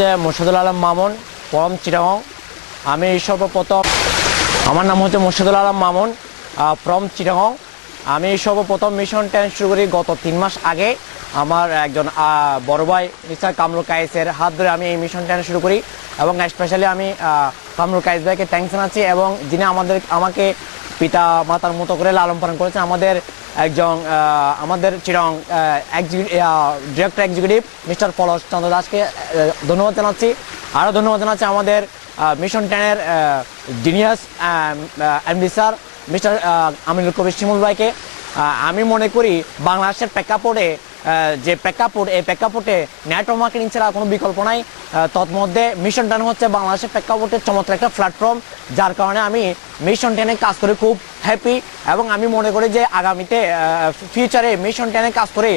হচ্ছে মোর্শেদুল আলম মামুন, ফ্রম চিটাগং। আমি সর্বপ্রথম আমার নাম হচ্ছে মোর্শেদুল আলম মামুন, ফ্রম চিটাগং। আমি সর্বপ্রথম মিশন 10 শুরু করি গত 3 মাস আগে। আমার একজন বড় ভাই মিস্টার কামরুল কায়েসের হাত ধরে আমি এই মিশন 10 শুরু করি, এবং স্পেশালি আমি কামরুল কায়েস ভাইকে থ্যাঙ্কস জানাচ্ছি, এবং যিনি আমাকে পিতা মাতার মতো করে লালন পালন করেছেন। আমাদের Chirang director executive mister Palash Chandra দাসকে ধন্যবাদ জানাচ্ছি। আরও ধন্যবাদ জানাচ্ছি আমাদের মিশন 10-এর genius MD sir mister Aminul Kabir Shimul ভাইকে। আমি মনে করি বাংলাদেশের প্রেক্ষাপটে যে প্রেক্ষাপট, এই প্রেক্ষাপটে নেটওয়ার্ক মার্কেটিং ছাড়া কোনো বিকল্প নাই। তৎমধ্যে মিশন 10 হচ্ছে বাংলাদেশের প্রেক্ষাপটে চমৎকার একটা প্ল্যাটফর্ম, যার কারণে আমি মিশন 10-এ কাজ করে খুব হ্যাপি, এবং আমি মনে করি যে আগামীতে ফিউচারে মিশন 10-এ কাজ করে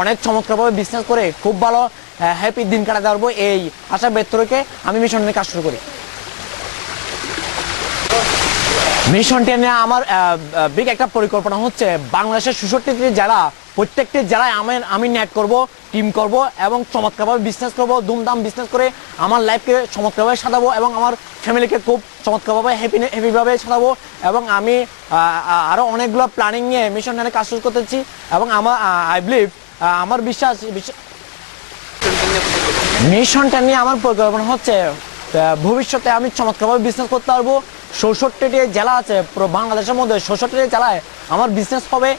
অনেক চমৎকারভাবে বিজনেস করে খুব ভালো হ্যাপি দিন কাটাতে পারবো। এই আশা ব্যক্ত রেখে আমি মিশন 10-এ কাজ শুরু করি। মিশন 10-এ আমার বিগ একটা পরিকল্পনা হচ্ছে বাংলাদেশের 66টি জেলা, প্রত্যেকটি জেলায় আমি নেট করব, টিম করব, এবং চমৎকারভাবে বিজনেস করব, দুমদাম বিজনেস করে আমার লাইফকে চমৎকারভাবে সাজাবো, এবং আমার ফ্যামিলিকে খুব চমৎকারভাবে হ্যাপিভাবে সাজাবো। এবং আমি আরও অনেকগুলো প্ল্যানিং নিয়ে মিশন 10-এ কাজ শুরু করতেছি, এবং আই বিলিভ আমার বিশ্বাস মিশন 10 নিয়ে আমার পরিকল্পনা হচ্ছে ভবিষ্যতে আমি চমৎকারভাবে বিজনেস করতে পারবো। 66টি জেলা আছে পুরো বাংলাদেশের মধ্যে, 66টি জেলায় আমার বিজনেস হবে,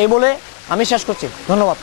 এই বলে আমি শেষ করছি। ধন্যবাদ।